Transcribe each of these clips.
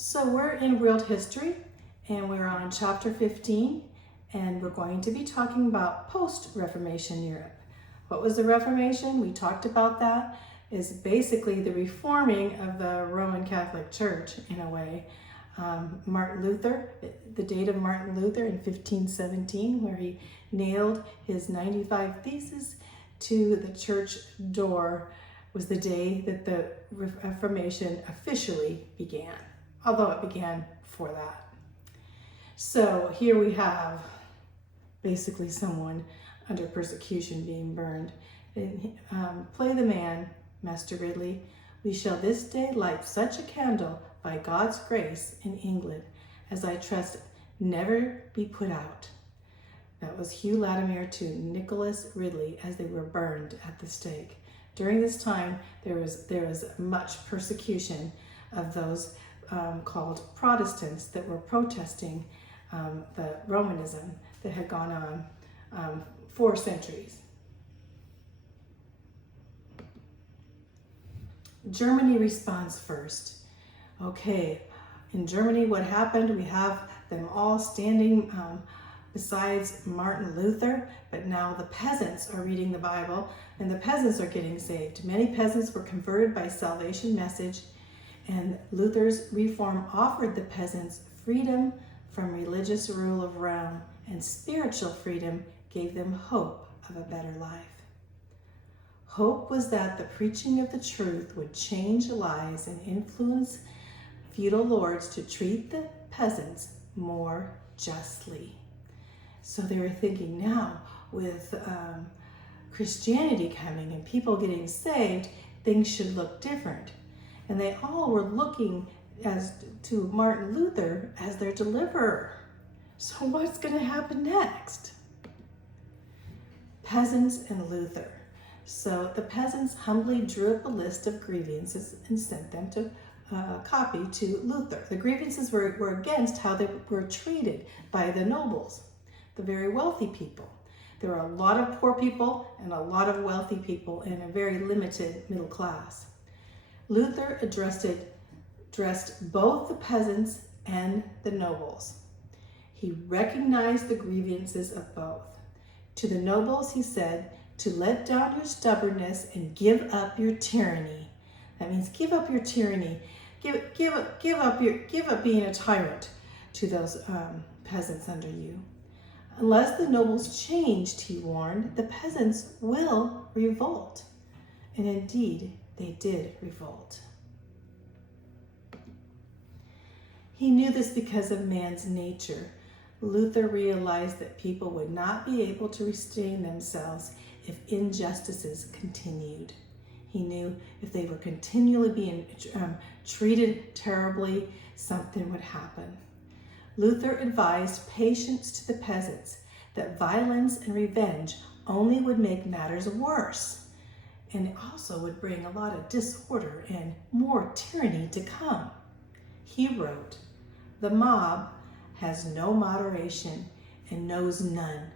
So we're in world history and we're on chapter 15 and we're going to be talking about post-reformation Europe. What was the Reformation? We talked about that. Is basically the reforming of the Roman Catholic Church in a way. Martin Luther, the date of Martin Luther in 1517, where he nailed his 95 Theses to the church door, was the day that the Reformation officially began, although it began before that. So here we have basically someone under persecution being burned. Play the man, Master Ridley. We shall this day light such a candle by God's grace in England as I trust never be put out. That was Hugh Latimer to Nicholas Ridley as they were burned at the stake. During this time, there was much persecution of those called Protestants that were protesting the Romanism that had gone on 4 centuries. Germany responds first. Okay, in Germany, what happened? We have them all standing besides Martin Luther, but now the peasants are reading the Bible and the peasants are getting saved. Many peasants were converted by salvation message, and Luther's reform offered the peasants freedom from religious rule of Rome, and spiritual freedom gave them hope of a better life. Hope was that the preaching of the truth would change lives and influence feudal lords to treat the peasants more justly. So they were thinking, now with Christianity coming and people getting saved, things should look different. And they all were looking to Martin Luther as their deliverer. So what's going to happen next? Peasants and Luther. So the peasants humbly drew up a list of grievances and sent them to copy to Luther. The grievances were against how they were treated by the nobles, the very wealthy people. There were a lot of poor people and a lot of wealthy people in a very limited middle class. Luther addressed both the peasants and the nobles. He recognized the grievances of both. To the nobles, he said, to let down your stubbornness and give up your tyranny. That means give up your tyranny. Give up being a tyrant to those peasants under you. Unless the nobles changed, he warned, the peasants will revolt. And indeed, they did revolt. He knew this because of man's nature. Luther realized that people would not be able to restrain themselves if injustices continued. He knew if they were continually being treated terribly, something would happen. Luther advised patience to the peasants, that violence and revenge only would make matters worse, and it also would bring a lot of disorder and more tyranny to come. He wrote, "The mob has no moderation and knows none,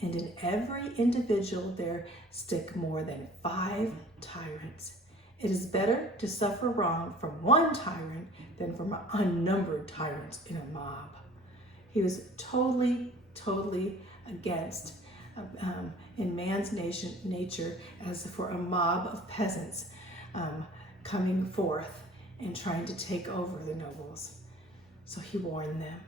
and in every individual there stick more than 5 tyrants. It is better to suffer wrong from one tyrant than from unnumbered tyrants in a mob." He was totally against in man's nature as for a mob of peasants coming forth and trying to take over the nobles. So he warned them.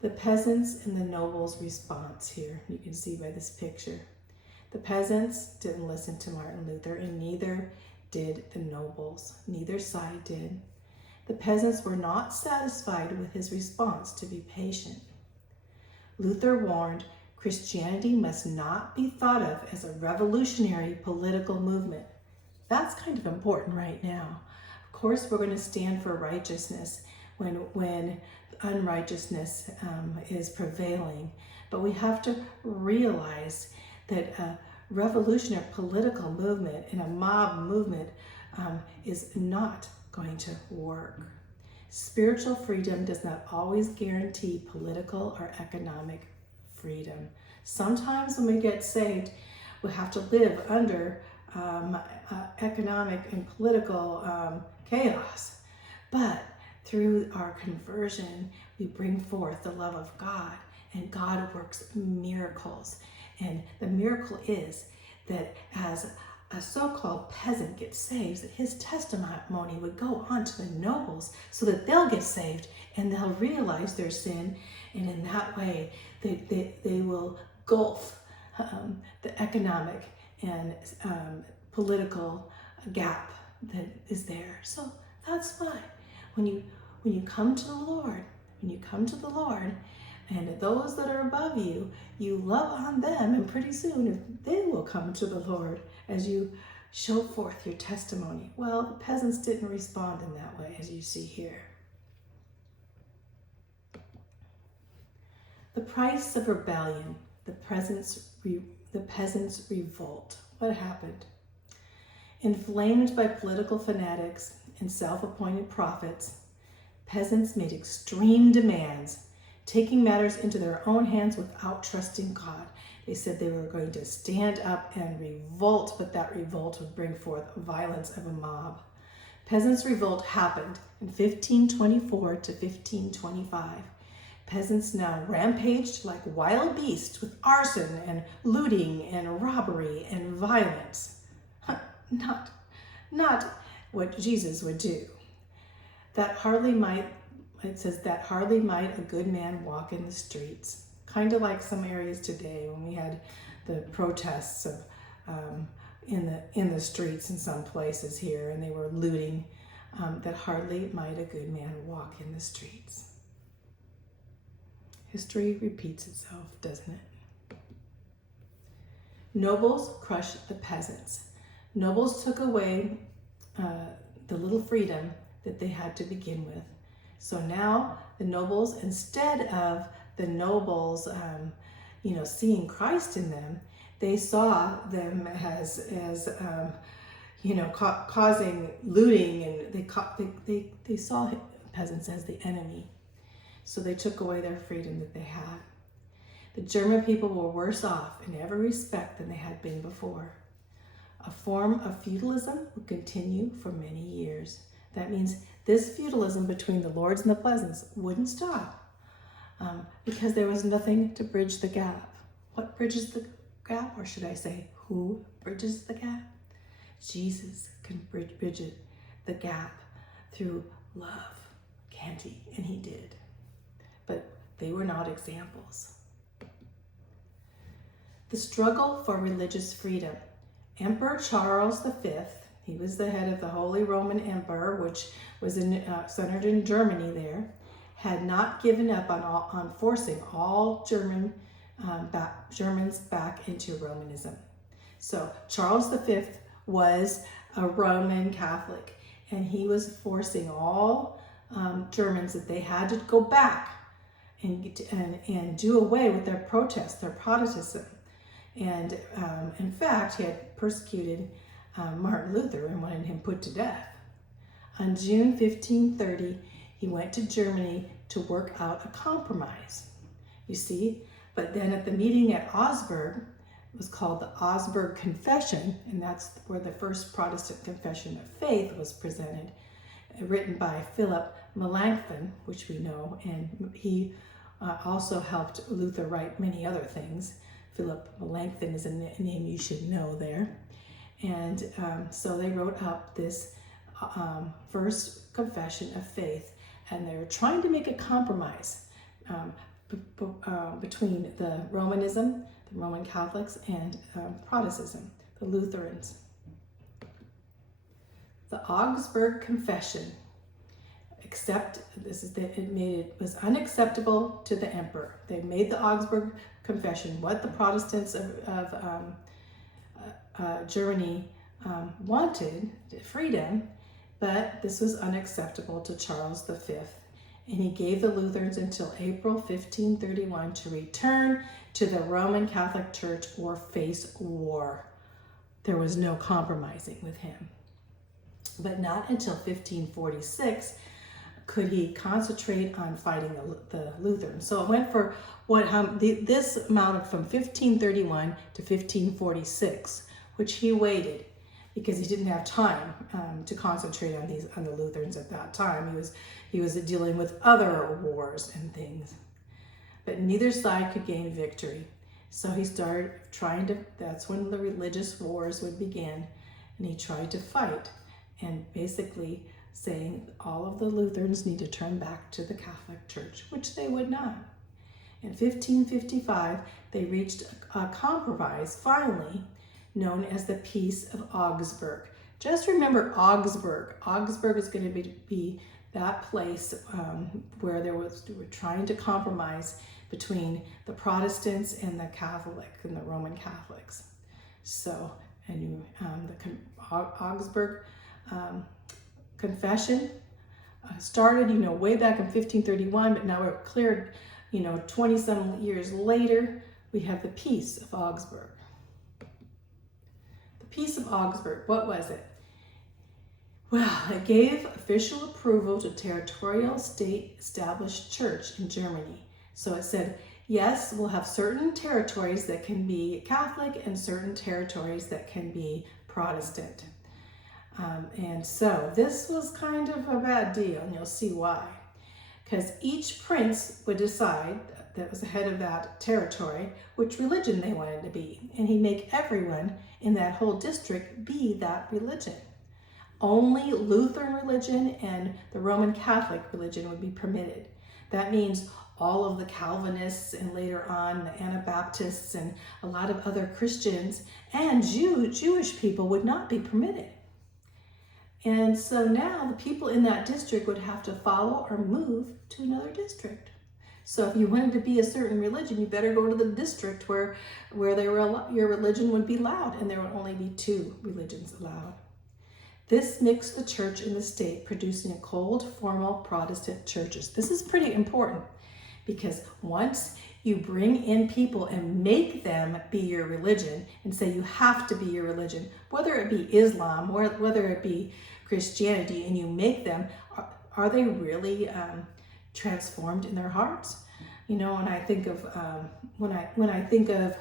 The peasants and the nobles' response here, you can see by this picture. The peasants didn't listen to Martin Luther, and neither did the nobles. Neither side did. The peasants were not satisfied with his response to be patient. Luther warned Christianity must not be thought of as a revolutionary political movement. That's kind of important right now. Of course, we're going to stand for righteousness when unrighteousness is prevailing. But we have to realize that a revolutionary political movement and a mob movement is not going to work. Spiritual freedom does not always guarantee political or economic freedom. Sometimes when we get saved, we have to live under economic and political chaos. But through our conversion, we bring forth the love of God, and God works miracles. And the miracle is that as a so-called peasant gets saved, that his testimony would go on to the nobles so that they'll get saved and they'll realize their sin, and in that way they will gulf the economic and political gap that is there. So that's why when you come to the Lord, and those that are above you, you love on them, and pretty soon they will come to the Lord as you show forth your testimony. Well, the peasants didn't respond in that way, as you see here. The price of rebellion, the peasants' revolt. What happened? Inflamed by political fanatics and self-appointed prophets, peasants made extreme demands, taking matters into their own hands without trusting God. They said they were going to stand up and revolt, but that revolt would bring forth violence of a mob. Peasants' revolt happened in 1524 to 1525. Peasants now rampaged like wild beasts with arson and looting and robbery and violence. Not what Jesus would do. It says that hardly might a good man walk in the streets. Kind of like some areas today when we had the protests of in the streets in some places here, and they were looting. That hardly might a good man walk in the streets. History repeats itself, doesn't it? Nobles crushed the peasants. Nobles took away the little freedom that they had to begin with. So now the nobles, instead of the nobles, seeing Christ in them, they saw them as causing looting, and they saw peasants as the enemy. So they took away their freedom that they had. The German people were worse off in every respect than they had been before. A form of feudalism would continue for many years. That means this feudalism between the lords and the peasants wouldn't stop because there was nothing to bridge the gap. What bridges the gap? Or should I say, who bridges the gap? Jesus can bridge the gap through love, can't he? And he did. But they were not examples. The struggle for religious freedom. Emperor Charles V, he was the head of the Holy Roman Emperor, which was centered in Germany there, had not given up on forcing all Germans back into Romanism. So Charles V was a Roman Catholic, and he was forcing all Germans that they had to go back and do away with their protests, their Protestantism. And in fact, he had persecuted Martin Luther and wanted him put to death. On June 1530, he went to Germany to work out a compromise. You see, but then at the meeting at Augsburg, it was called the Augsburg Confession, and that's where the first Protestant confession of faith was presented, written by Philip Melanchthon, which we know, and he also helped Luther write many other things. Philip Melanchthon is a name you should know there. And so they wrote up this first confession of faith, and they're trying to make a compromise between the Romanism, the Roman Catholics, and Protestantism, the Lutherans. The Augsburg Confession it was unacceptable to the emperor. They made the Augsburg Confession what the Protestants of Germany wanted, freedom, but this was unacceptable to Charles V. And he gave the Lutherans until April 1531 to return to the Roman Catholic Church or face war. There was no compromising with him. But not until 1546 could he concentrate on fighting the Lutherans. So it went for this amounted from 1531 to 1546, which he waited. because he didn't have time to concentrate on the Lutherans at that time. He was dealing with other wars and things. But neither side could gain victory. So he started that's when the religious wars would begin, and he tried to fight, and basically saying all of the Lutherans need to turn back to the Catholic Church, which they would not. In 1555, they reached a compromise, finally, known as the Peace of Augsburg. Just remember Augsburg. Augsburg is going to be that place where they were trying to compromise between the Protestants and the the Roman Catholics. So, and the Augsburg Confession started, way back in 1531, but now we're cleared, 20-some years later, we have the Peace of Augsburg. The Peace of Augsburg, what was it? Well, it gave official approval to territorial state-established church in Germany. So it said, yes, we'll have certain territories that can be Catholic and certain territories that can be Protestant. And so this was kind of a bad deal, and you'll see why. Because each prince would decide, that was the head of that territory, which religion they wanted to be. And he'd make everyone in that whole district be that religion. Only Lutheran religion and the Roman Catholic religion would be permitted. That means all of the Calvinists and later on the Anabaptists and a lot of other Christians and Jewish people would not be permitted. And so now the people in that district would have to follow or move to another district. So if you wanted to be a certain religion, you better go to the district where your religion would be allowed, and there would only be 2 religions allowed. This mixed the church and the state, producing a cold, formal Protestant churches. This is pretty important because once you bring in people and make them be your religion and say you have to be your religion, whether it be Islam or whether it be Christianity, and you make them, are they really transformed in their hearts? When I think of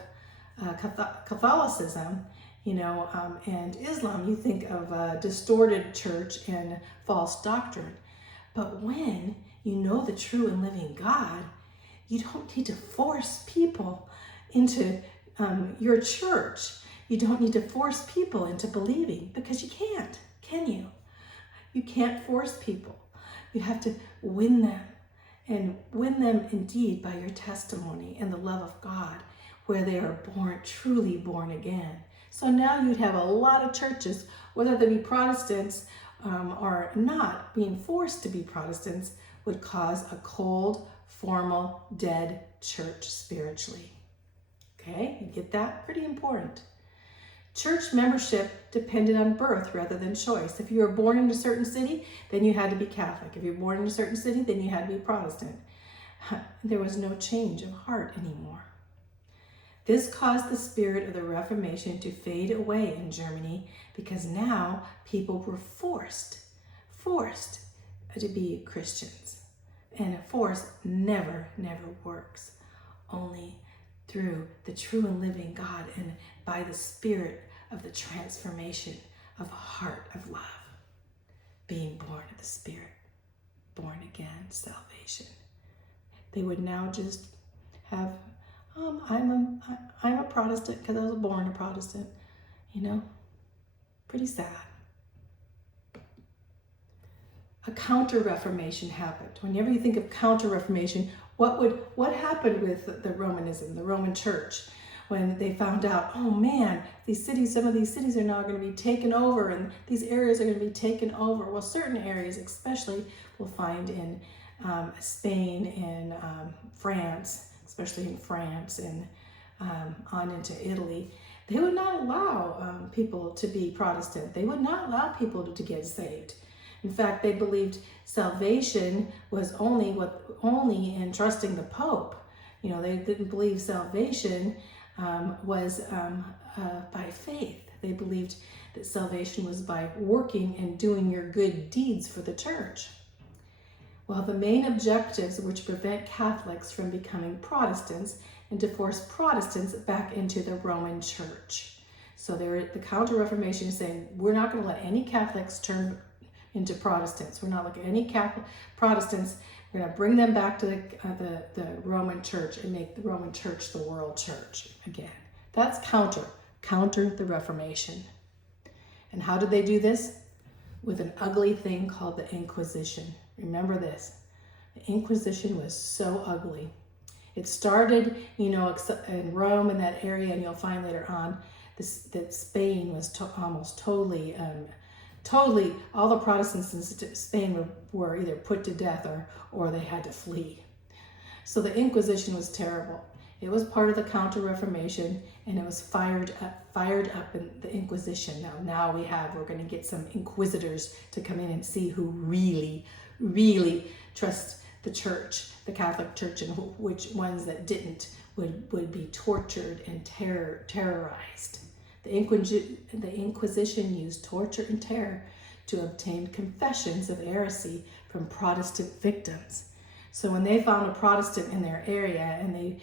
Catholicism, and Islam, you think of a distorted church and false doctrine. But when you know the true and living God, you don't need to force people into your church. You don't need to force people into believing, because you can't, can you? You can't force people. You have to win them, and win them indeed by your testimony and the love of God, where they are truly born again. So now you'd have a lot of churches, whether they be Protestants or not, being forced to be Protestants, would cause a cold, formal, dead church spiritually. Okay, you get that? Pretty important. Church membership depended on birth rather than choice. If you were born in a certain city, then you had to be Catholic. If you were born in a certain city, then you had to be Protestant. There was no change of heart anymore. This caused the spirit of the Reformation to fade away in Germany, because now people were forced to be Christians. And a force never works. Only through the true and living God and by the spirit of the transformation of a heart of love. Being born of the Spirit, born again, salvation. They would now just have, I'm a Protestant because I was born a Protestant, pretty sad. A counter-reformation happened. Whenever you think of counter-reformation, what happened with the Romanism, the Roman Church, when they found out, oh man, some of these cities are now going to be taken over, and these areas are going to be taken over. Well, certain areas, especially, we'll find in Spain and France, especially in France and on into Italy, they would not allow people to be Protestant. They would not allow people to get saved. In fact, they believed salvation was only in trusting the Pope. They didn't believe salvation was by faith. They believed that salvation was by working and doing your good deeds for the church. Well, the main objectives were to prevent Catholics from becoming Protestants and to force Protestants back into the Roman Church. So the Counter-Reformation is saying, we're not going to let any Catholics turn into Protestants. We're not looking at any Catholic Protestants. We're going to bring them back to the Roman Church and make the Roman Church the world church again. That's counter the Reformation. And how did they do this? With an ugly thing called the Inquisition. Remember this. The Inquisition was so ugly. It started, in Rome, in that area, and you'll find later on that Spain was almost totally, all the Protestants in Spain were either put to death or they had to flee. So the Inquisition was terrible. It was part of the Counter-Reformation, and it was fired up in the Inquisition. Now we're going to get some inquisitors to come in and see who really, really trust the church, the Catholic Church, and which ones that didn't would be tortured and terrorized. The Inquisition used torture and terror to obtain confessions of heresy from Protestant victims. So when they found a Protestant in their area and they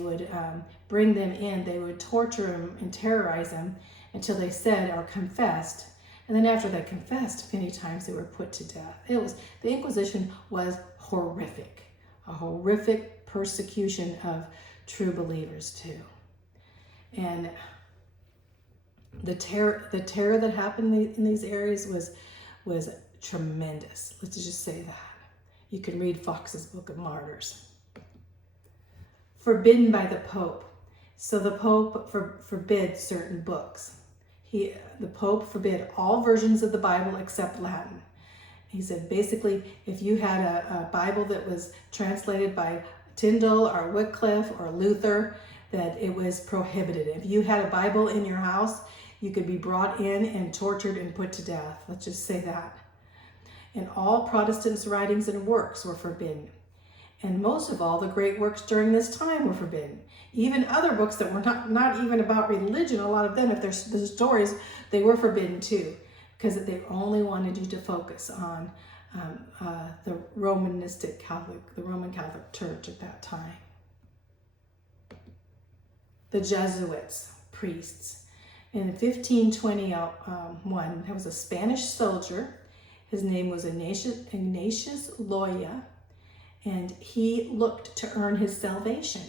would bring them in, they would torture them and terrorize them until they said or confessed. And then after they confessed, many times they were put to death. The Inquisition was horrific, a horrific persecution of true believers too. And the terror that happened in these areas was tremendous. Let's just say that. You can read Fox's Book of Martyrs. Forbidden by the Pope. So the Pope forbid certain books. The Pope forbid all versions of the Bible except Latin. He said basically, if you had a Bible that was translated by Tyndale or Wycliffe or Luther, that it was prohibited. If you had a Bible in your house, you could be brought in and tortured and put to death. Let's just say that. And all Protestants' writings and works were forbidden. And most of all, the great works during this time were forbidden. Even other books that were not even about religion, a lot of them, if they're the stories, they were forbidden too, because they only wanted you to focus on the Roman Catholic Church at that time. The Jesuits, priests. In 1521, there was a Spanish soldier. His name was Ignatius Loyola, and he looked to earn his salvation.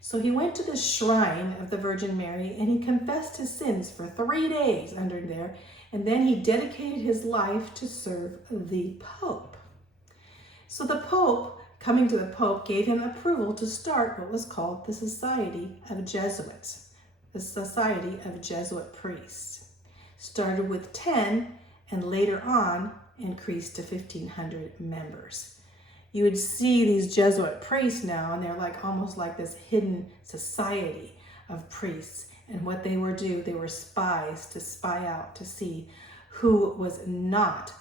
So he went to the shrine of the Virgin Mary and he confessed his sins for 3 days under there, and then he dedicated his life to serve the Pope. So the Pope, coming to the Pope, gave him approval to start what was called the Society of Jesuits, the Society of Jesuit Priests. Started with 10 and later on increased to 1,500 members. You would see these Jesuit priests now, and they're almost like this hidden society of priests. And what they were they were spies to spy out to see who was not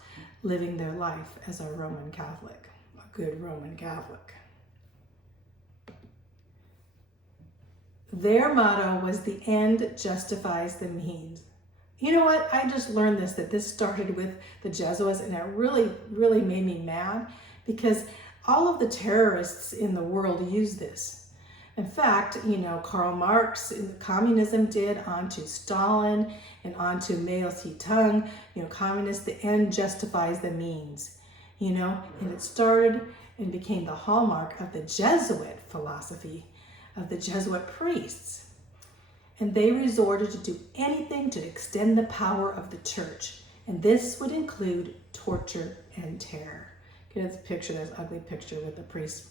living their life as a Roman Catholic, a good Roman Catholic. Their motto was "The end justifies the means." You know what? I just learned that this started with the Jesuits, and it really, really made me mad, because all of the terrorists in the world use this. In fact, Karl Marx, communism did, onto Stalin, and onto Mao Zedong, communists, the end justifies the means, and it started and became the hallmark of the Jesuit philosophy, of the Jesuit priests. And they resorted to do anything to extend the power of the church. And this would include torture and terror. This picture, this ugly picture with the priest,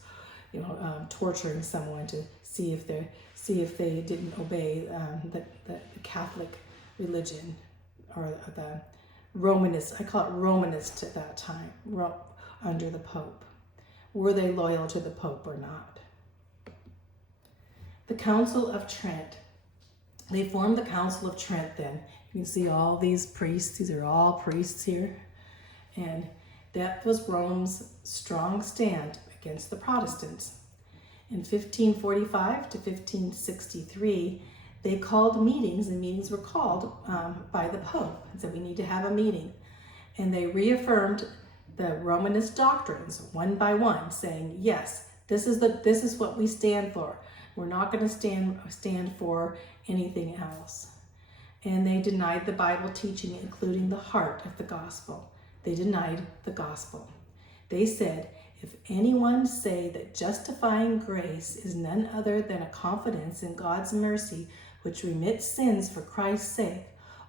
torturing someone to see if they didn't obey the Catholic religion, or the Romanist. I call it Romanist at that time, under the Pope. Were they loyal to the Pope or not? The Council of Trent. They formed the Council of Trent then. You can see all these priests. These are all priests here. And that was Rome's strong stand against the Protestants. In 1545 to 1563, they called meetings, and meetings were called by the Pope, and said, we need to have a meeting. And they reaffirmed the Romanist doctrines one by one, saying, yes, this is what we stand for. We're not going to stand for anything else. and they denied the Bible teaching, including the heart of the gospel. They denied the gospel. They said, if anyone say that justifying grace is none other than a confidence in God's mercy, which remits sins for Christ's sake,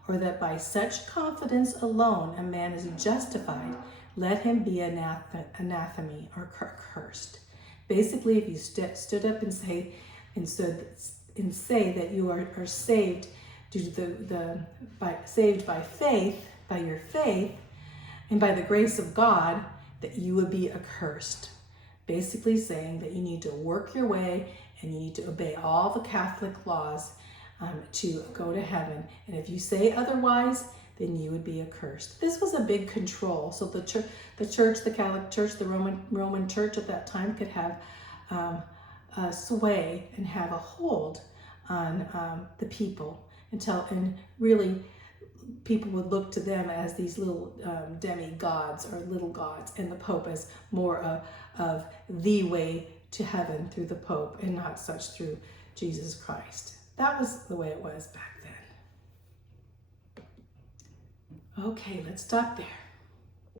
or that by such confidence alone a man is justified, let him be anathema or cursed. Basically, if you stood up and say that you are saved due to saved by faith, by your faith, and by the grace of God, that you would be accursed. Basically saying that you need to work your way and you need to obey all the Catholic laws to go to heaven. And if you say otherwise, then you would be accursed. This was a big control. So the church, the Catholic Church, the Roman Church at that time could have a sway and have a hold on the people and really people would look to them as these little demigods or little gods, and the Pope as more of the way to heaven through the Pope and not such through Jesus Christ. That was the way it was back then. Okay, let's stop there.